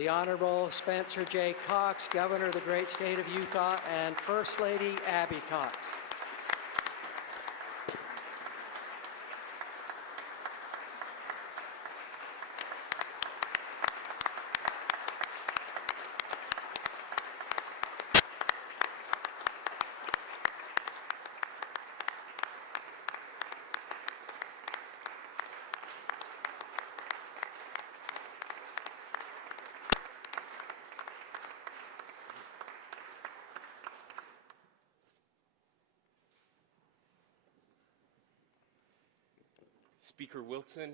the Honorable Spencer J. Cox, Governor of the great state of Utah, and First Lady Abby Cox. Speaker Wilson,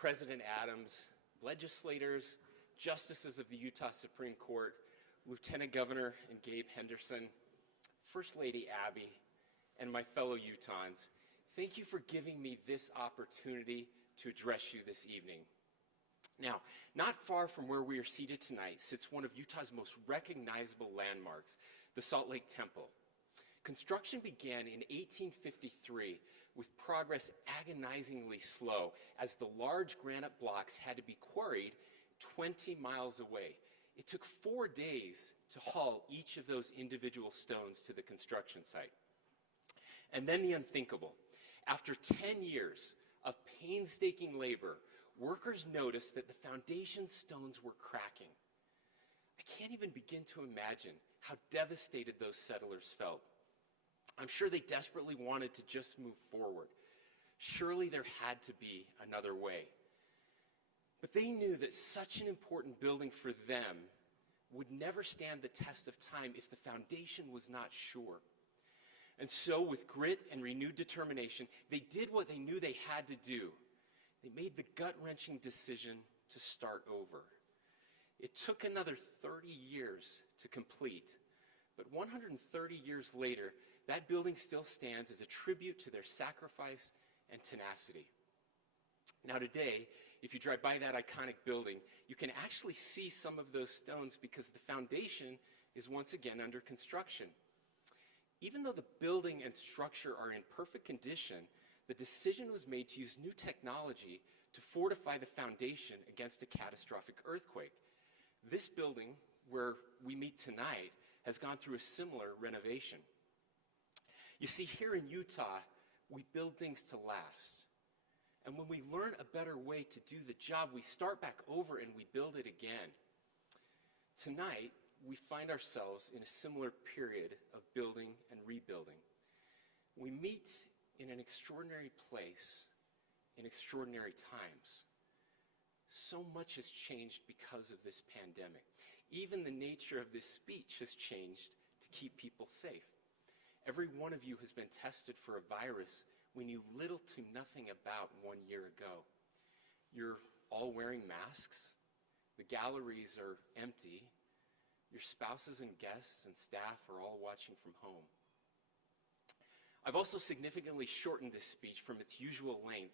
President Adams, legislators, justices of the Utah Supreme Court, Lieutenant Governor and Gabe Henderson, First Lady Abby, and my fellow Utahns, thank you for giving me this opportunity to address you this evening. Now, not far from where we are seated tonight sits one of Utah's most recognizable landmarks, the Salt Lake Temple. Construction began in 1853 with progress agonizingly slow as the large granite blocks had to be quarried 20 miles away. It took 4 days to haul each of those individual stones to the construction site. And then the unthinkable. After 10 years of painstaking labor, workers noticed that the foundation stones were cracking. I can't even begin to imagine how devastated those settlers felt. I'm sure they desperately wanted to just move forward. Surely there had to be another way. But they knew that such an important building for them would never stand the test of time if the foundation was not sure. And so, with grit and renewed determination, they did what they knew they had to do. They made the gut-wrenching decision to start over. It took another 30 years to complete, but 130 years later, that building still stands as a tribute to their sacrifice and tenacity. Now today, if you drive by that iconic building, you can actually see some of those stones because the foundation is once again under construction. Even though the building and structure are in perfect condition, the decision was made to use new technology to fortify the foundation against a catastrophic earthquake. This building, where we meet tonight, has gone through a similar renovation. You see, here in Utah, we build things to last. And when we learn a better way to do the job, we start back over and we build it again. Tonight, we find ourselves in a similar period of building and rebuilding. We meet in an extraordinary place in extraordinary times. So much has changed because of this pandemic. Even the nature of this speech has changed to keep people safe. Every one of you has been tested for a virus we knew little to nothing about 1 year ago. You're all wearing masks. The galleries are empty. Your spouses and guests and staff are all watching from home. I've also significantly shortened this speech from its usual length,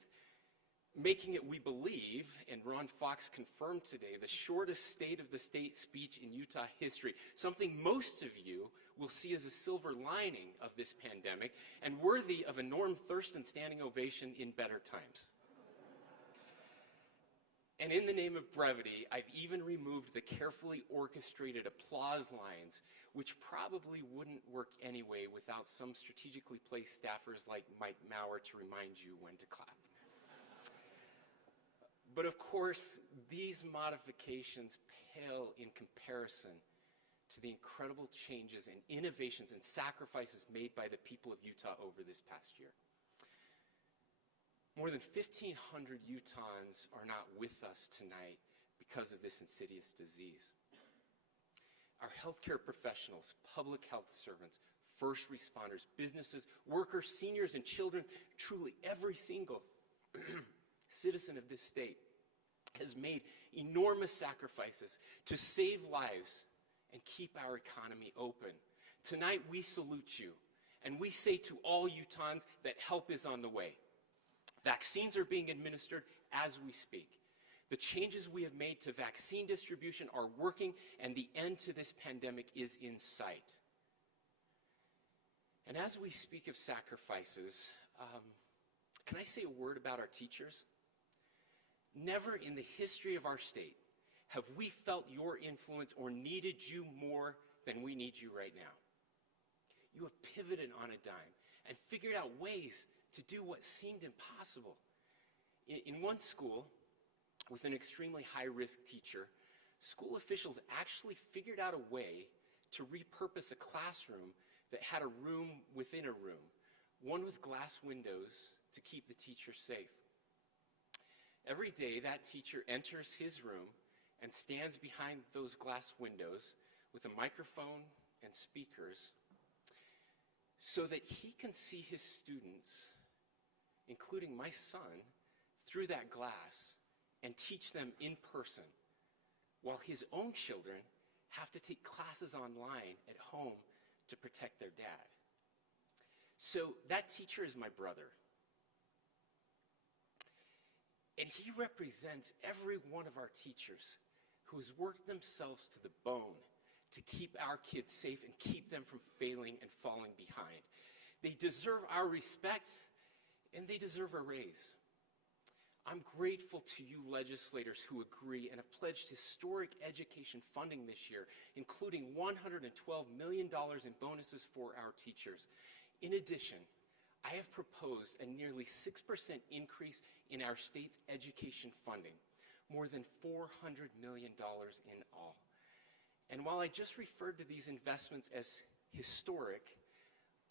making it, we believe, and Ron Fox confirmed today, the shortest State of the State speech in Utah history, something most of you will see as a silver lining of this pandemic and worthy of a Norm Thurston standing ovation in better times. And in the name of brevity, I've even removed the carefully orchestrated applause lines, which probably wouldn't work anyway without some strategically placed staffers like Mike Maurer to remind you when to clap. But of course, these modifications pale in comparison to the incredible changes and innovations and sacrifices made by the people of Utah over this past year. More than 1,500 Utahns are not with us tonight because of this insidious disease. Our healthcare professionals, public health servants, first responders, businesses, workers, seniors, and children, truly every single citizen of this state has made enormous sacrifices to save lives and keep our economy open. Tonight we salute you, and we say to all Utahns that help is on the way. Vaccines are being administered as we speak. The changes we have made to vaccine distribution are working, and the end to this pandemic is in sight. And as we speak of sacrifices, can I say a word about our teachers? Never in the history of our state have we felt your influence or needed you more than we need you right now? You have pivoted on a dime and figured out ways to do what seemed impossible. In one school, with an extremely high-risk teacher, school officials actually figured out a way to repurpose a classroom that had a room within a room, one with glass windows to keep the teacher safe. Every day, that teacher enters his room and stands behind those glass windows with a microphone and speakers so that he can see his students, including my son, through that glass and teach them in person, while his own children have to take classes online at home to protect their dad. So that teacher is my brother. And he represents every one of our teachers who has worked themselves to the bone to keep our kids safe and keep them from failing and falling behind. They deserve our respect, and they deserve a raise. I'm grateful to you legislators who agree and have pledged historic education funding this year, including $112 million in bonuses for our teachers. In addition, I have proposed a nearly 6% increase in our state's education funding, more than $400 million in all. And while I just referred to these investments as historic,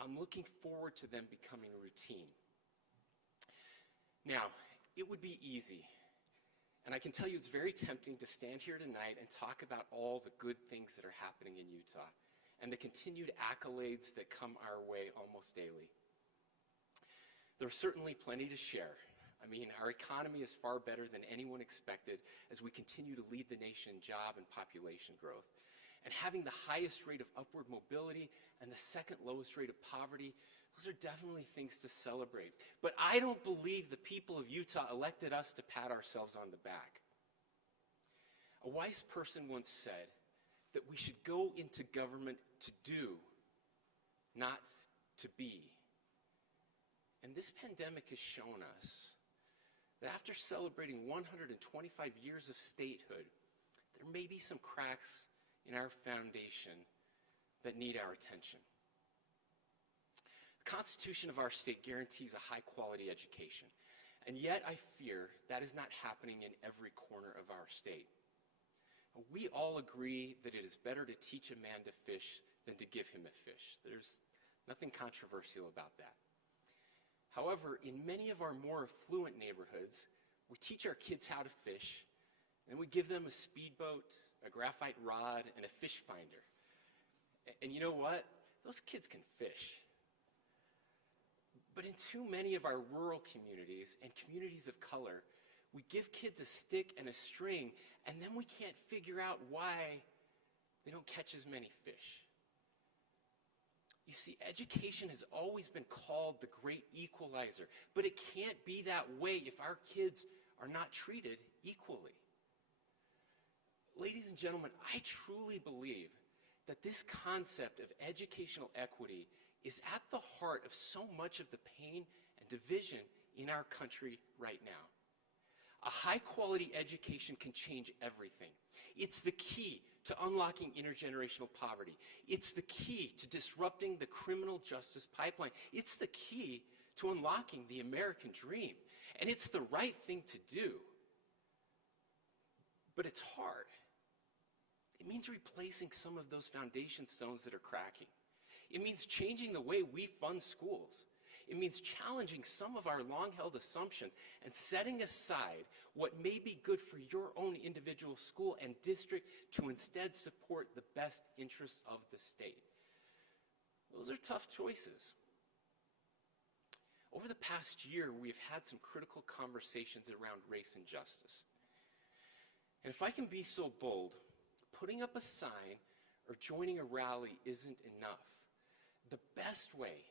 I'm looking forward to them becoming routine. Now, it would be easy, and I can tell you it's very tempting to stand here tonight and talk about all the good things that are happening in Utah and the continued accolades that come our way almost daily. There's certainly plenty to share. I mean, our economy is far better than anyone expected as we continue to lead the nation in job and population growth. And having the highest rate of upward mobility and the second lowest rate of poverty, those are definitely things to celebrate. But I don't believe the people of Utah elected us to pat ourselves on the back. A wise person once said that we should go into government to do, not to be. And this pandemic has shown us that after celebrating 125 years of statehood, there may be some cracks in our foundation that need our attention. The Constitution of our state guarantees a high-quality education, and yet I fear that is not happening in every corner of our state. We all agree that it is better to teach a man to fish than to give him a fish. There's nothing controversial about that. However, in many of our more affluent neighborhoods, we teach our kids how to fish, and we give them a speedboat, a graphite rod, and a fish finder. And you know what? Those kids can fish. But in too many of our rural communities and communities of color, we give kids a stick and a string, and then we can't figure out why they don't catch as many fish. You see, education has always been called the great equalizer, but it can't be that way if our kids are not treated equally. Ladies and gentlemen, I truly believe that this concept of educational equity is at the heart of so much of the pain and division in our country right now. A high-quality education can change everything. It's the key to unlocking intergenerational poverty. It's the key to disrupting the criminal justice pipeline. It's the key to unlocking the American dream. And it's the right thing to do. But it's hard. It means replacing some of those foundation stones that are cracking. It means changing the way we fund schools. It means challenging some of our long-held assumptions and setting aside what may be good for your own individual school and district to instead support the best interests of the state. Those are tough choices. Over the past year, we've had some critical conversations around race and justice. And if I can be so bold, putting up a sign or joining a rally isn't enough. The best way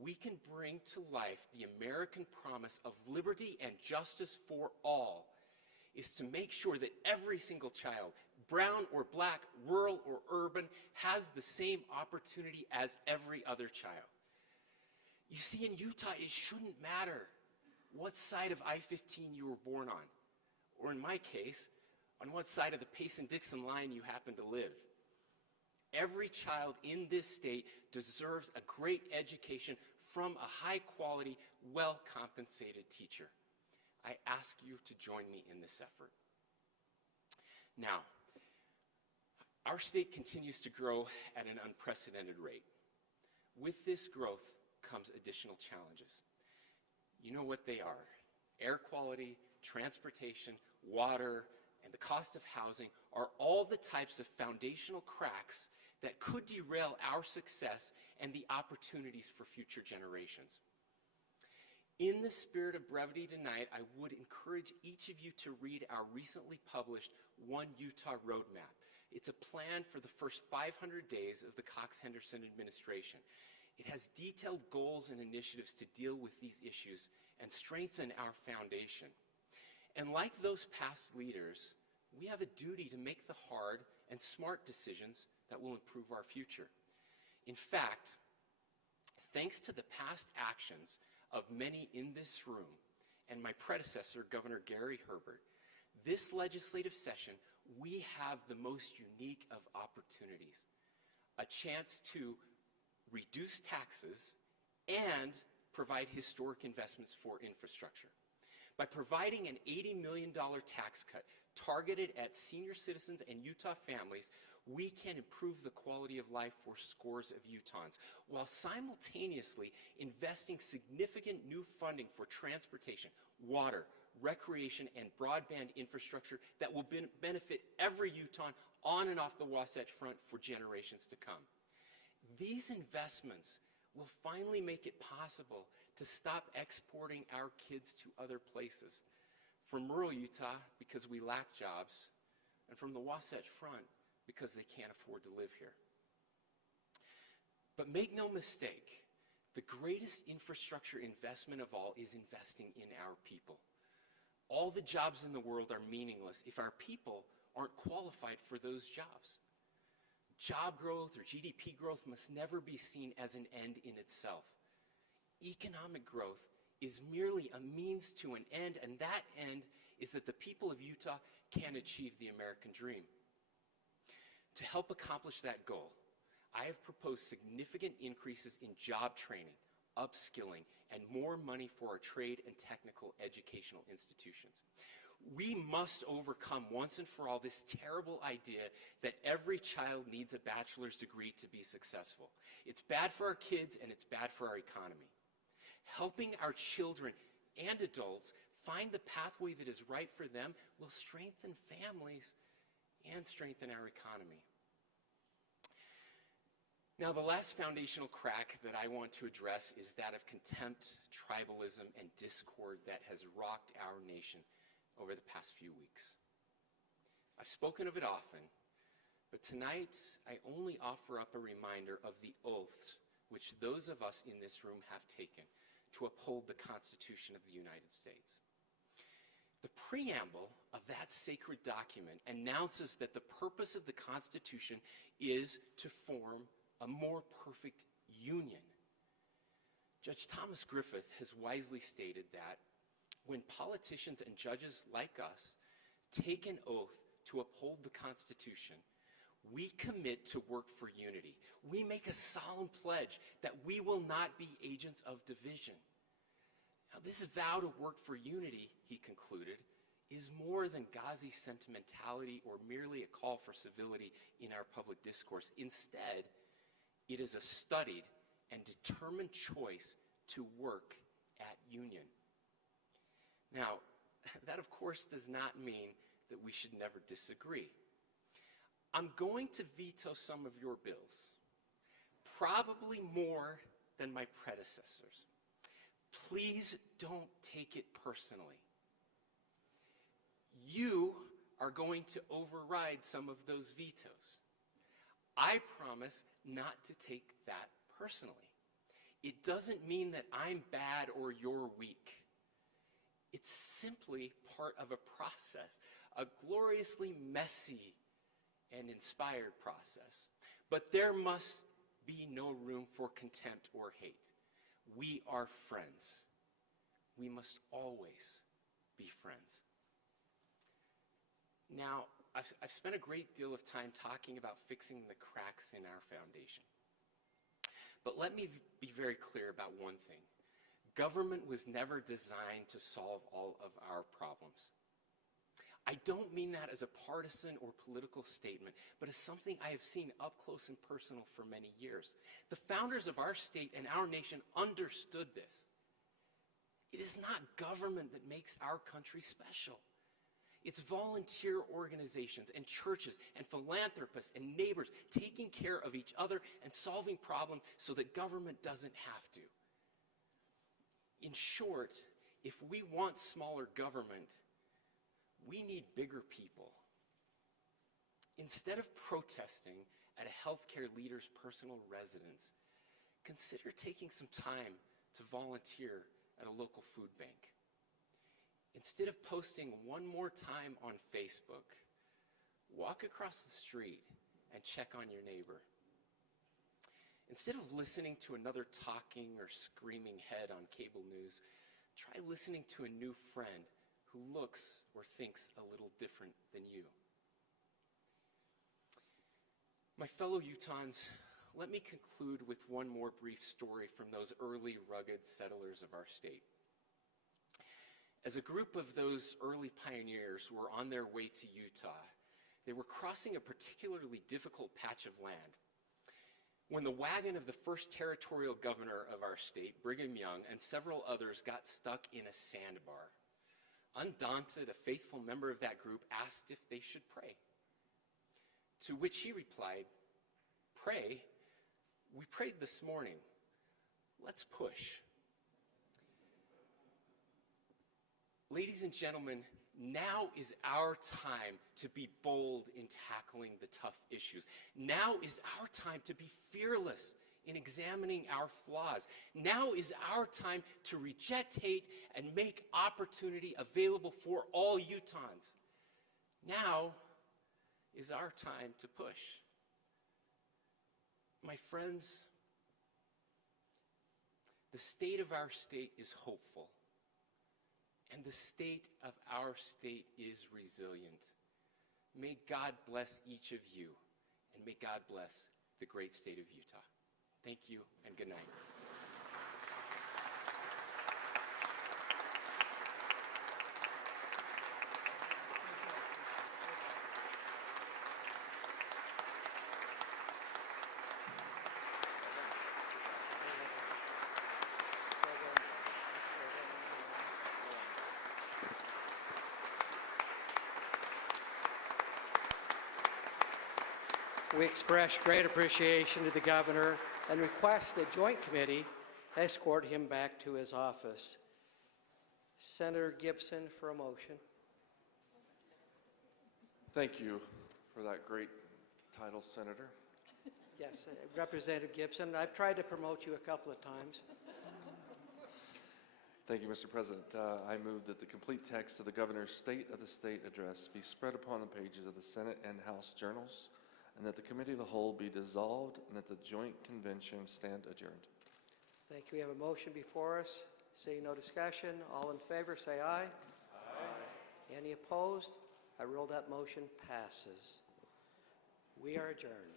we can bring to life the American promise of liberty and justice for all is to make sure that every single child, brown or black, rural or urban, has the same opportunity as every other child. You see, in Utah, it shouldn't matter what side of I-15 you were born on, or in my case, on what side of the Payson-Dixon line you happen to live. Every child in this state deserves a great education from a high-quality, well-compensated teacher. I ask you to join me in this effort. Now, our state continues to grow at an unprecedented rate. With this growth comes additional challenges. You know what they are. Air quality, transportation, water, and the cost of housing are all the types of foundational cracks that could derail our success and the opportunities for future generations. In the spirit of brevity tonight, I would encourage each of you to read our recently published One Utah Roadmap. It's a plan for the first 500 days of the Cox-Henderson administration. It has detailed goals and initiatives to deal with these issues and strengthen our foundation. And like those past leaders, we have a duty to make the hard and smart decisions that will improve our future. In fact, thanks to the past actions of many in this room and my predecessor, Governor Gary Herbert, this legislative session, we have the most unique of opportunities. A chance to reduce taxes and provide historic investments for infrastructure. By providing an $80 million tax cut targeted at senior citizens and Utah families, we can improve the quality of life for scores of Utahns, while simultaneously investing significant new funding for transportation, water, recreation, and broadband infrastructure that will benefit every Utahn on and off the Wasatch Front for generations to come. These investments will finally make it possible to stop exporting our kids to other places, from rural Utah because we lack jobs, and from the Wasatch Front because they can't afford to live here. But make no mistake, the greatest infrastructure investment of all is investing in our people. All the jobs in the world are meaningless if our people aren't qualified for those jobs. Job growth or GDP growth must never be seen as an end in itself. Economic growth is merely a means to an end, and that end is that the people of Utah can achieve the American dream. To help accomplish that goal, I have proposed significant increases in job training, upskilling, and more money for our trade and technical educational institutions. We must overcome once and for all this terrible idea that every child needs a bachelor's degree to be successful. It's bad for our kids and it's bad for our economy. Helping our children and adults find the pathway that is right for them will strengthen families and strengthen our economy. Now, the last foundational crack that I want to address is that of contempt, tribalism, and discord that has rocked our nation over the past few weeks. I've spoken of it often, but tonight I only offer up a reminder of the oaths which those of us in this room have taken to uphold the Constitution of the United States. The preamble of that sacred document announces that the purpose of the Constitution is to form a more perfect union. Judge Thomas Griffith has wisely stated that when politicians and judges like us take an oath to uphold the Constitution, we commit to work for unity. We make a solemn pledge that we will not be agents of division. Now, this vow to work for unity, he concluded, is more than Ghazi sentimentality or merely a call for civility in our public discourse. Instead, it is a studied and determined choice to work at union. Now, that of course does not mean that we should never disagree. I'm going to veto some of your bills, probably more than my predecessors. Please don't take it personally. You are going to override some of those vetoes. I promise not to take that personally. It doesn't mean that I'm bad or you're weak. It's simply part of a process, a gloriously messy and inspired process. But there must be no room for contempt or hate. We are friends. We must always be friends. Now, I've spent a great deal of time talking about fixing the cracks in our foundation. But let me be very clear about one thing. Government was never designed to solve all of our problems. I don't mean that as a partisan or political statement, but as something I have seen up close and personal for many years. The founders of our state and our nation understood this. It is not government that makes our country special. It's volunteer organizations and churches and philanthropists and neighbors taking care of each other and solving problems so that government doesn't have to. In short, if we want smaller government, we need bigger people. Instead of protesting at a healthcare leader's personal residence, consider taking some time to volunteer at a local food bank. Instead of posting one more time on Facebook, walk across the street and check on your neighbor. Instead of listening to another talking or screaming head on cable news, try listening to a new friend who looks or thinks a little different than you. My fellow Utahns, let me conclude with one more brief story from those early rugged settlers of our state. As a group of those early pioneers were on their way to Utah, they were crossing a particularly difficult patch of land when the wagon of the first territorial governor of our state, Brigham Young, and several others got stuck in a sandbar. Undaunted, a faithful member of that group asked if they should pray. To which he replied, "Pray? We prayed this morning. Let's push." Ladies and gentlemen, now is our time to be bold in tackling the tough issues. Now is our time to be fearless in examining our flaws. Now is our time to reject hate and make opportunity available for all Utahns. Now is our time to push. My friends, the state of our state is hopeful. And the state of our state is resilient. May God bless each of you, and may God bless the great state of Utah. Thank you, and good night. We express great appreciation to the governor and request the Joint Committee escort him back to his office. Senator Gibson for a motion. Thank you for that great title, Senator. Yes, Representative Gibson, I've tried to promote you a couple of times. Thank you, Mr. President. I move that the complete text of the Governor's State of the State address be spread upon the pages of the Senate and House journals, and that the Committee of the Whole be dissolved, and that the Joint Convention stand adjourned. Thank you. We have a motion before us. Seeing no discussion, all in favor say aye. Aye. Any opposed? I rule that motion passes. We are adjourned.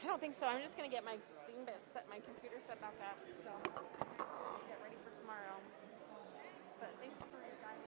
I don't think so. I'm just going to get my my computer set back up. So get ready for tomorrow. But thanks for your time.